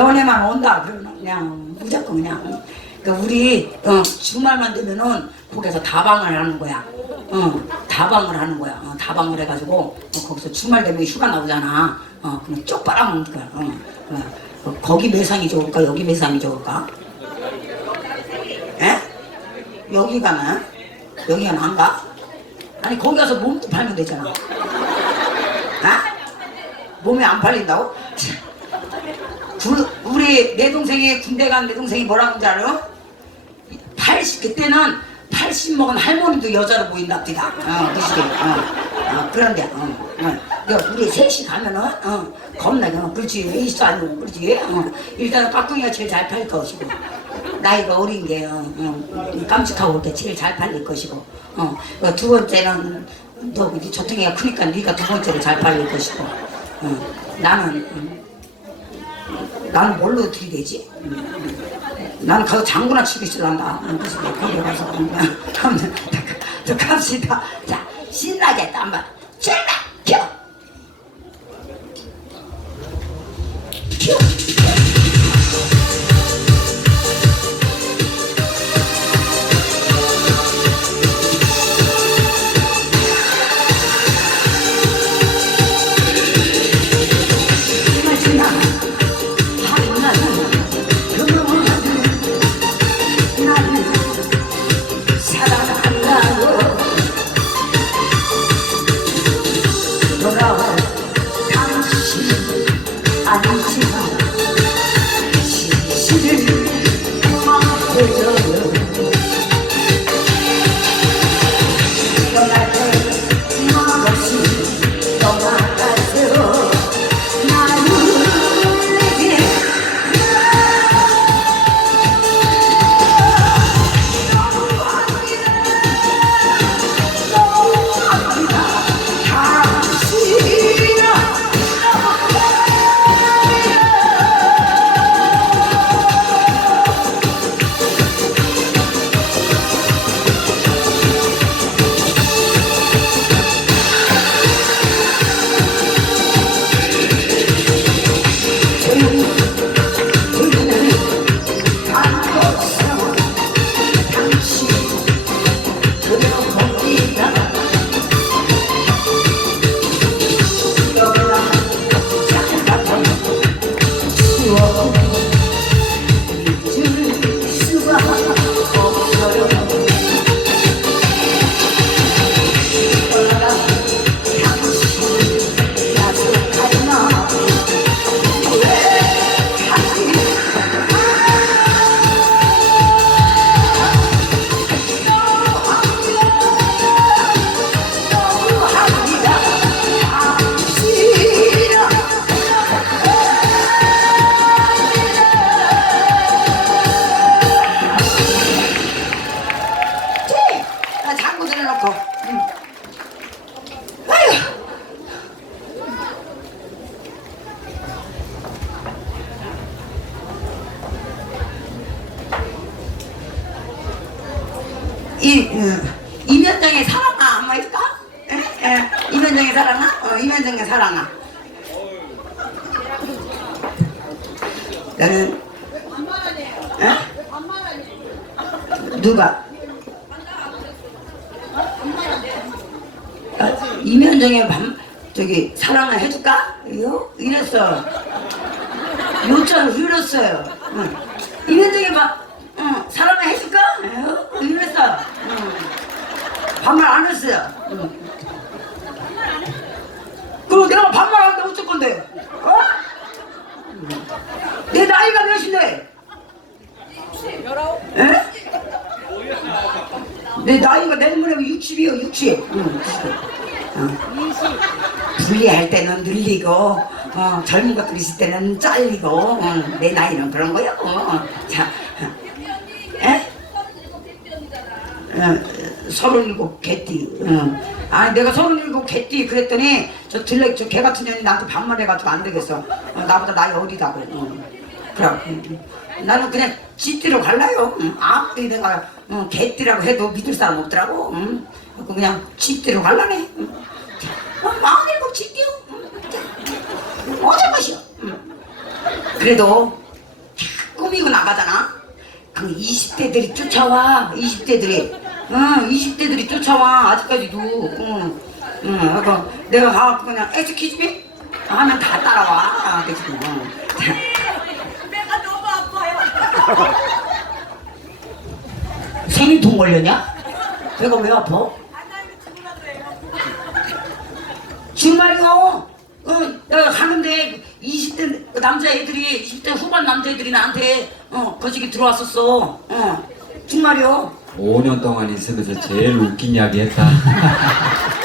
면회만 온다 그러면 그냥 무조건 그냥 그 우리 어, 주말만 되면은 거기서 다방을 하는 거야. 어, 다방을 하는 거야. 어, 다방을 해가지고 어, 거기서 주말 되면 휴가 나오잖아. 어, 그럼 쪽 빨아먹는 거야. 어, 어, 어, 거기 매상이 좋을까? 여기 매상이 좋을까? 에? 여기가 나? 여기가 난가? 아니 거기 가서 몸도 팔면 되잖아. 아? 몸이 안 팔린다고? 구- 우리 내 동생이 군대 간 내 동생이 뭐라고 하는지 알아? 80 그때는 80 먹은 할머니도 여자로 보인답니다. 어, 그 시대. 어, 어, 그런데 어, 어. 그 우리 셋이 가면은 어, 겁나게 어, 그렇지 에이스도 아니고 그렇지 어, 일단은 깍둥이가 제일 잘 팔릴 것이고 나이가 어린 게 어, 어, 깜찍하고 그때 제일 잘 팔릴 것이고 어, 그두 번째는 너 이제 저탱이가 크니까 네가 두 번째로 잘 팔릴 것이고 어, 나는 음, 나는 뭘로 들이대지? 나는 가서 장구나 치고 있을란다. 그래서 거기 가서 저 갑시다. 자 신나게 또 한번 출발 켜. 켜. 어, 이면정의 사랑아. 나는 에? 누가? 어, 이면정의 밤 저기 사랑을 해줄까? 이거 이랬어. 요점 이랬어요. 응. 이면정의 밤 응, 사랑을 해줄까? 어, 이랬어. 응. 반말 안 했어요. 응. 그리고 내가 반말 하는데 어쩔 건데? 어? 내 나이가 몇인데? 에? 내 나이가 내년에 60이요, 60. 응, 60. 어. 분리할 때는 늘리고, 어, 젊은 것들 있을 때는 잘리고, 어, 내 나이는 그런 거요. 어. 자, 어. 에? 어, 서른일곱 개띠. 어. 아, 내가 서른일곱 개띠 그랬더니 저 들레 저개 같은 년이 나한테 반말해가지고 안 되겠어. 어, 나보다 나이 어리다 그래. 어. 그래. 음, 음. 나는 그냥 쥐띠로 갈라요. 음, 아무리 내가 어, 개띠라고 해도 믿을 사람 없더라고. 음. 그래서 그냥 쥐띠로 갈라네. 어, 마흔일곱 쥐띠요. 어쩔 것이요. 음. 그래도 꾸미고 나가잖아. 그럼 20대들이 쫓아와. 20대들이. 응, 20대들이 쫓아와. 아직까지도. 응. 응. 그러니까 내가 가갖고 그냥 에스키즈미 하면 다 따라와. 아, 그치. 응. 배가 너무 아파요. 생리통 걸렸냐? 배가 왜 아파? 말이요. 어, 내가 가는데 20대 남자애들이 20대 후반 남자애들이 나한테 어 거시기 들어왔었어. 어 정말이요. 5년 동안 있으면서 제일 웃긴 이야기 했다.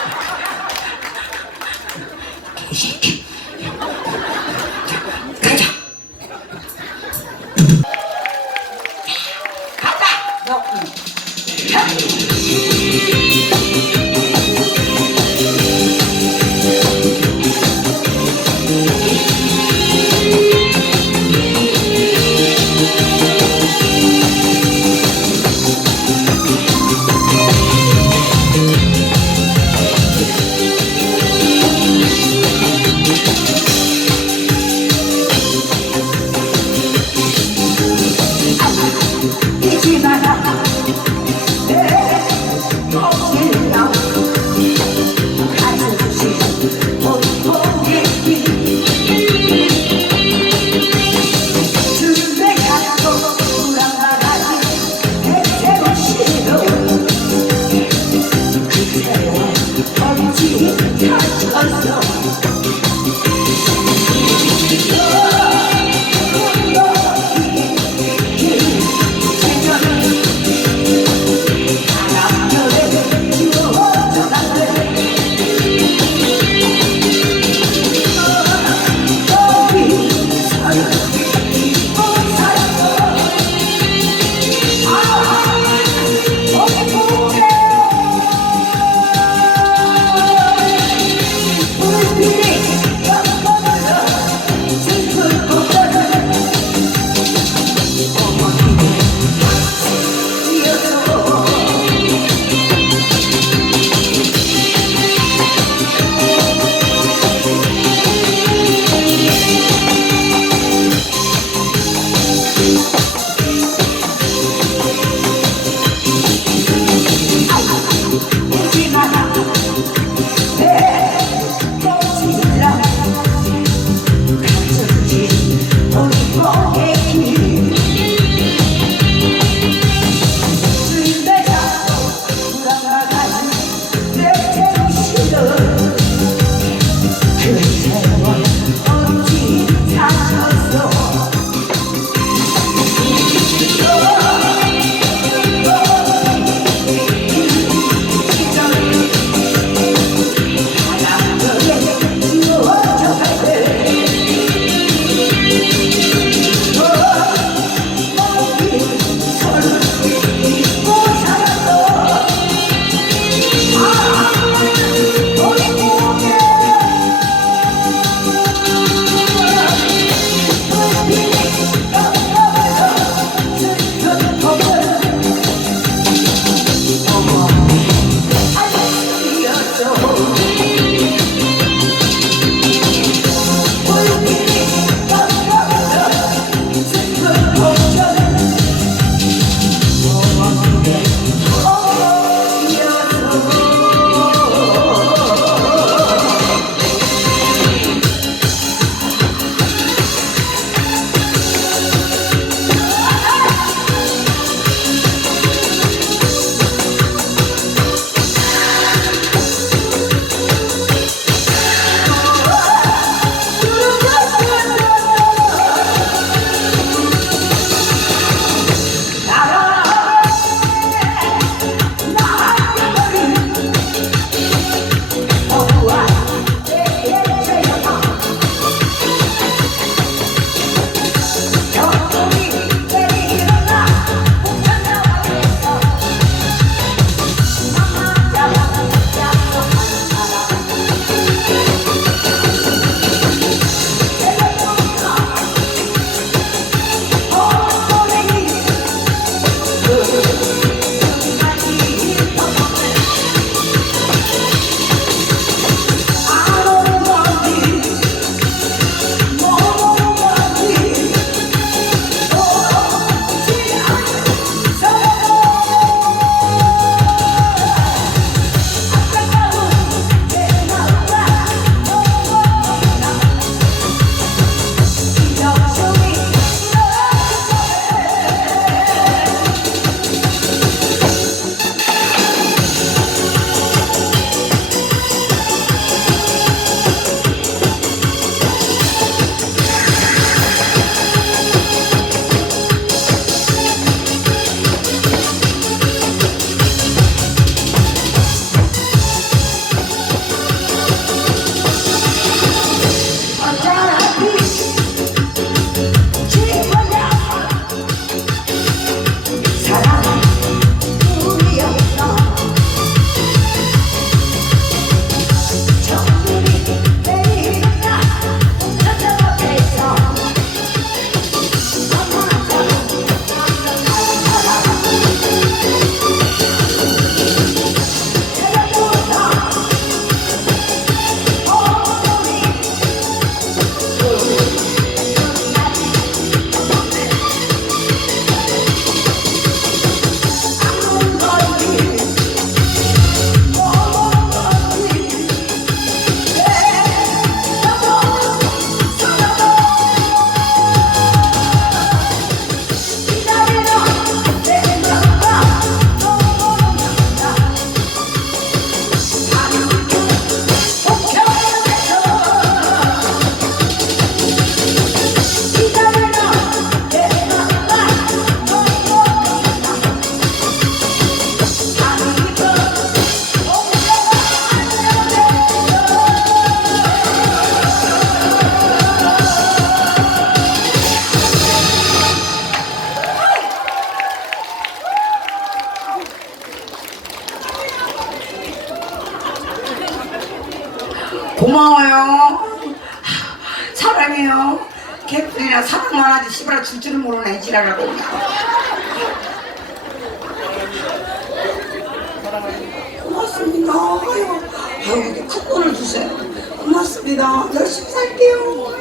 지랄하고 고맙습니다. 아유, 아유 돈을 주세요. 고맙습니다. 열심히 살게요.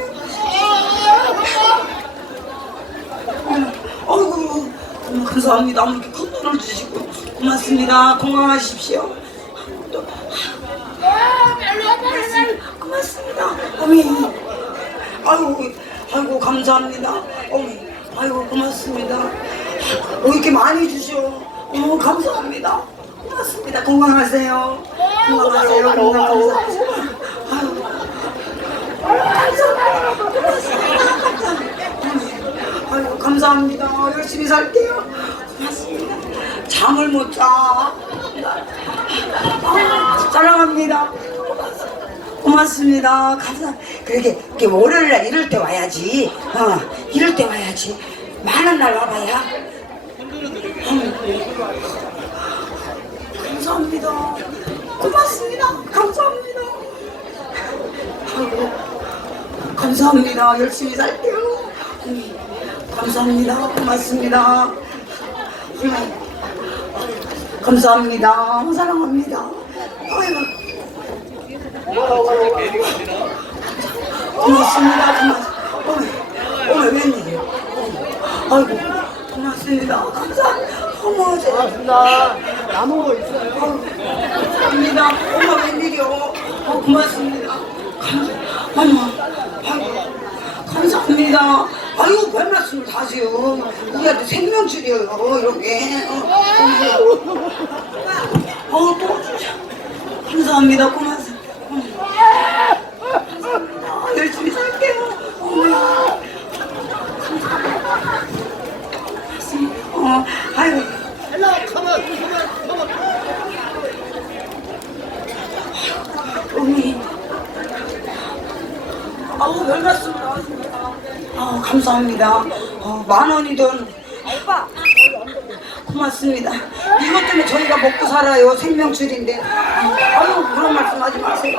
아이고 감사합니다. 이렇게 큰 돈을 주시고 고맙습니다. 건강하십시오. 또, 고맙습니다. 어머니 아이고 아이고 감사합니다. 어머니 아이고 고맙습니다. 어, 이렇게 많이 주셔. 어 감사합니다. 고맙습니다. 건강하세요. 건강하세요. 건강 감사하세요. 아이고 감사합니다. 열심히 살게요. 고맙습니다. 잠을 못 자. 아, 사랑합니다. 고맙습니다. 감사. 그렇게, 그렇게 월요일 날 이럴 때 와야지. 어, 이럴 때 와야지. 많은 날 와봐야. 음. 감사합니다. 고맙습니다. 감사합니다. 감사합니다. 열심히 살게요. 음, 감사합니다. 고맙습니다. 음, 감사합니다. 사랑합니다. 아이고. 고맙습니다. 고맙습니다. 어머, 어머? 어머, 아이고, 고맙습니다. 감사합니다. 어머, 제 고맙습니다. 남은 거 있어요. 감사합니다. 어머, 웬일이요? 어, 고맙습니다. 감사, 어머, 아이고, 감사합니다. 아이고, 별 말씀을 다 하세요. 우리한테 생명줄이에요, 이렇게. 어, 어, 또. 감사합니다. 고맙습니다. 열심히 살게요. 어머. 감사합니다. 어, 아이고. 헬로, 컴온, 컴온, 컴온. 어머니. 아우, 별 말씀을 하십니다. 아우, 감사합니다. 어, 만 원이든. 오빠. 고맙습니다. 이것 때문에 저희가 먹고 살아요. 생명줄인데. 아유, 그런 말씀 하지 마세요.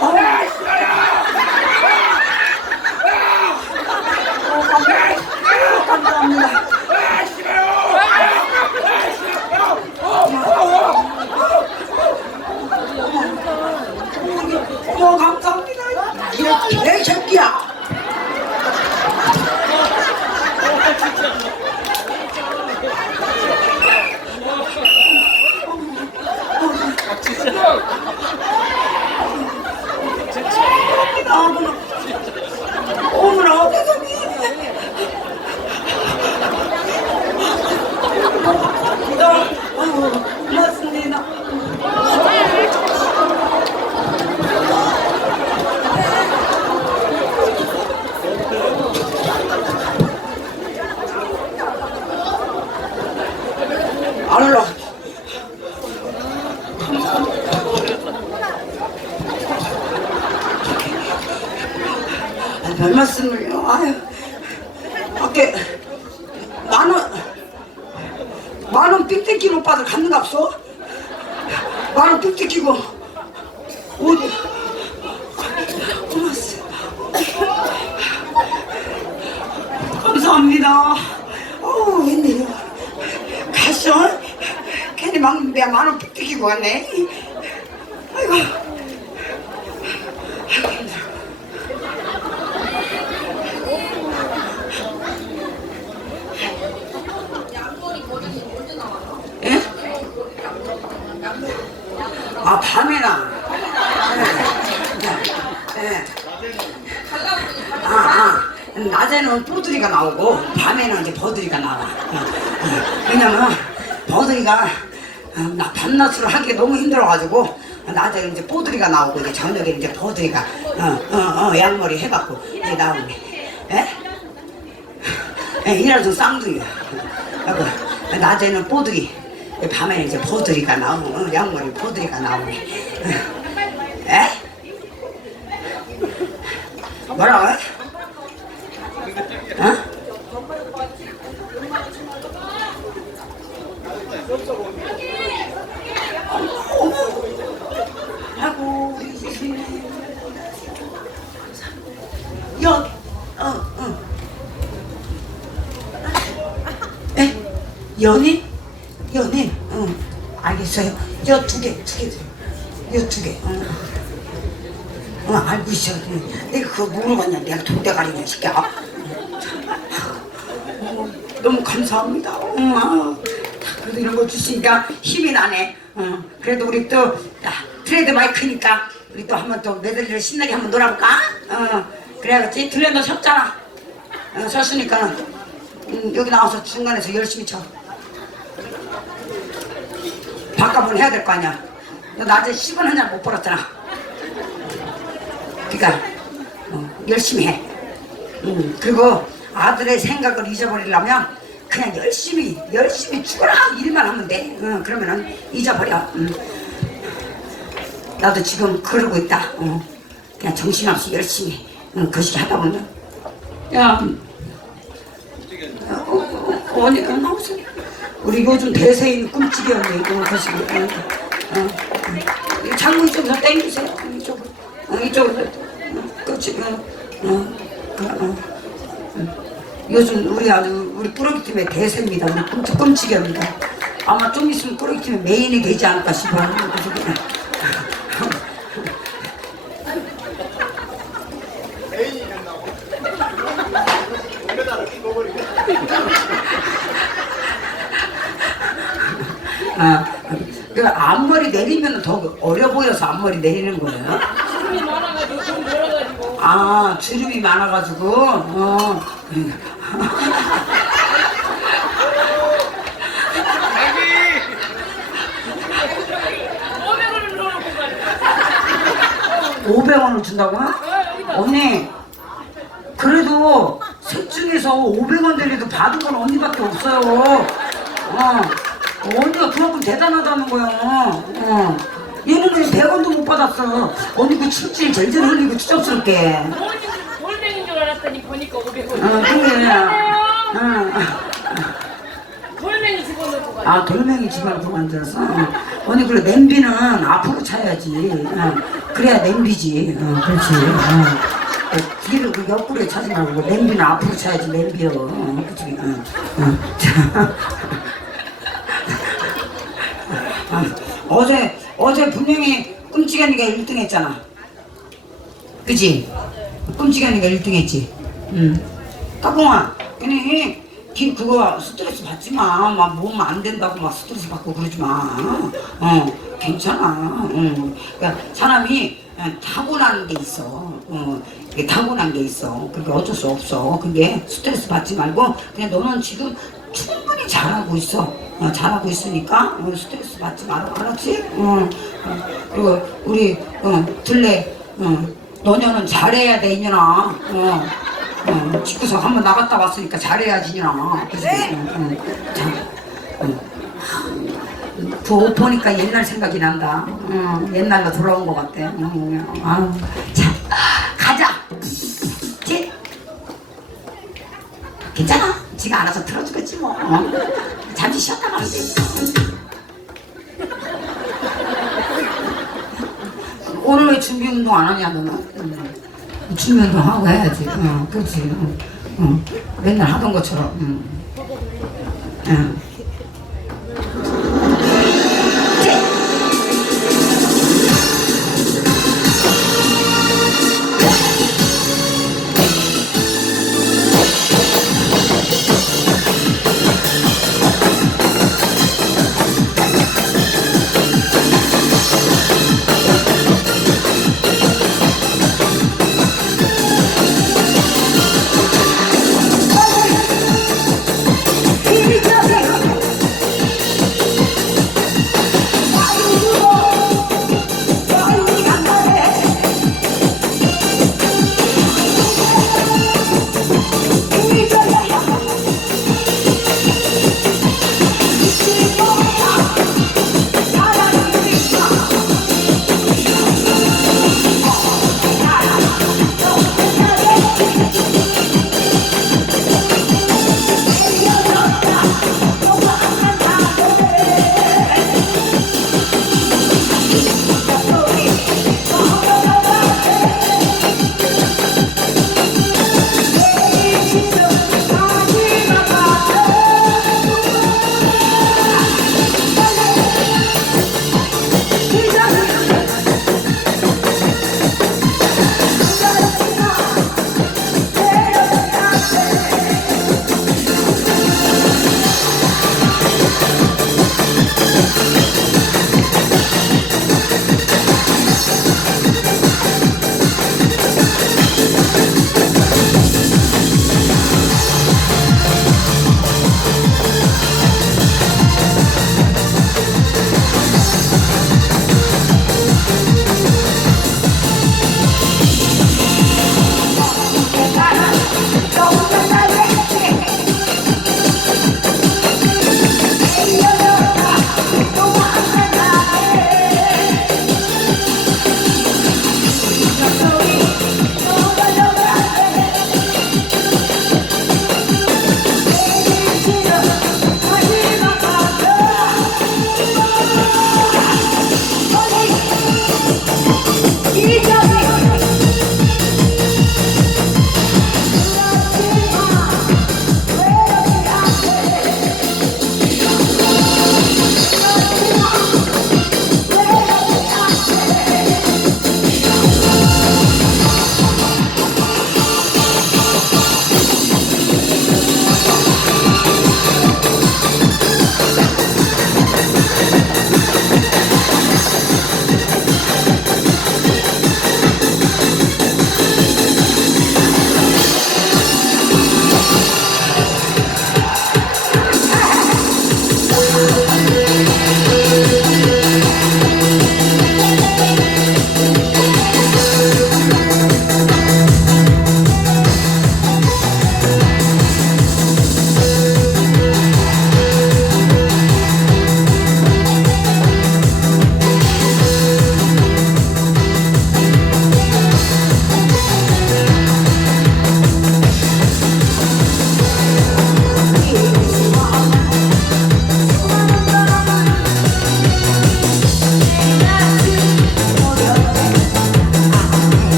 아유, 어, 감- 감사합니다. 어머, 감사합니다. 이 내 새끼야. 어머나, 어머나, 어디서 니 아이고, 고맙습니다. 안 올라. 아, 별 말씀을요. 아유, 밖에 만 원, 만원삥 뜯긴 오빠들 갖는 거 없어? 만원삥 뜯기고 어디? 삐끼고 왔네. 아이고. 예? 아, 밤에 나. 예. 예. 아, 아, 낮에는 뽀드리가 나오고 밤에는 이제 버드리가 나와. 어, 어. 왜냐면 버드리가 어, 나 밤낮으로 하기 너무 힘들어가지고 낮에 이제 뽀드리가 나오고 이제 저녁에 이제 버드리가 어, 어, 어, 양머리 해갖고 이제 나오네. 예? 예, 이래서 쌍둥이야. 하고 낮에는 뽀드리, 밤에는 이제 버드리가 나오고 어, 양머리 버드리가 나오네. 어. 에? 뭐라고? 선생님. 여, 어, 연인? 연인? 응. 알겠어요. 여 두 개, 두 개. 여 두 개. 응. 응, 알고 있어. 응. 내가 그거 모르겠냐. 내가 돈대가리냐, 새끼야. 어, 너무 감사합니다. 응, 아, 그래도 이런 거 주시니까 힘이 나네. 응. 그래도 우리 또 야, 트레이드 마이크니까 우리 또 한번 또 메들리를 신나게 한번 놀아볼까? 어, 그래야겠지. 들려 너 섰잖아. 어, 섰으니까 음, 여기 나와서 중간에서 열심히 쳐. 바꿔보면 해야 될 거 아니야. 너 낮에 10원 한장못 벌었잖아. 그러니까 어, 열심히 해. 음, 그리고 아들의 생각을 잊어버리려면 그냥 열심히 열심히 죽어라 일만 하면 돼. 어, 그러면은 잊어버려. 음. 나도 지금 그러고 있다. 어. 그냥 정신없이 열심히 어, 거시기 하다 보면 야 어, 어, 어, 언니 어, 나오세요. 우리 요즘 대세인 언니 이거 거시기 어, 어, 어. 장구 이쪽에서 땡기세요. 이쪽으로 어, 이쪽으로 어, 그렇지. 어, 어, 어, 어. 요즘 우리 아주 우리 뿌러기 팀의 대세입니다. 우리 꿈- 꿈치기입니다. 아마 좀 있으면 뿌러기 팀의 메인이 되지 않을까 싶어요. 그래서 그냥 아, 그 앞머리 내리면 더 어려 보여서 앞머리 내리는 거예요. 주름이 많아가지고 좀 멀어가지고 아, 주름이 많아가지고, 어. 오백원을 넣어놓고 가요 500원을 준다고? 언니, 그래도 셋 중에서 500원 대리도 받은 건 언니밖에 없어요. 어. 언니가 그만큼 대단하다는 거야. 어. 얘는 왜 100원도 못 받았어. 언니 그 칠질 절절 흘리고 추접스럽게. 돌멩인 줄 알았더니 보니까 500원 어, 그래. 어. 돌멩이 집어넣고 아 돌멩이 집안 그만들었어. 어. 언니 그래 냄비는 앞으로 차야지. 어. 그래야 냄비지. 어, 그렇지. 어. 어, 뒤로 그 옆구리에 차지 말고 냄비는 앞으로 차야지 냄비요. 어, 그치. 어. 어. 자. 아, 어제 어제 분명히 끔찍이가 1등 했잖아. 그지? 끔찍이가 1등 했지. 응. 까꿍아, 괜히 긴 그거 스트레스 받지 마. 막 몸 안 된다고 막 스트레스 받고 그러지 마. 어, 괜찮아. 응. 그러니까 사람이 어, 타고난 게 있어. 어, 타고난 게 있어. 그게 어쩔 수 없어. 그게 스트레스 받지 말고 그냥 너는 지금 충분히 잘하고 있어. 어, 잘하고 있으니까 어, 스트레스 받지 마라. 알았지? 어, 어, 그리고 우리 어, 들레 어, 너녀는 잘해야 돼 이년아. 어. 어, 집구석 한번 나갔다 왔으니까 잘해야지 이년아. 그지? 자, 어. 그옷 보니까 옛날 생각이 난다. 어, 옛날로 돌아온 것 같아. 어, 아유, 자, 가자. 지. 괜찮아. 지가 알아서 틀어주겠지 뭐. 어? 잠시 쉬었다 가면 돼. 오늘 왜 준비 운동 안 하냐 너는? 음. 준비 운동 하고 해야지. 어, 그렇지. 어, 어. 맨날 하던 것처럼. 음. 어.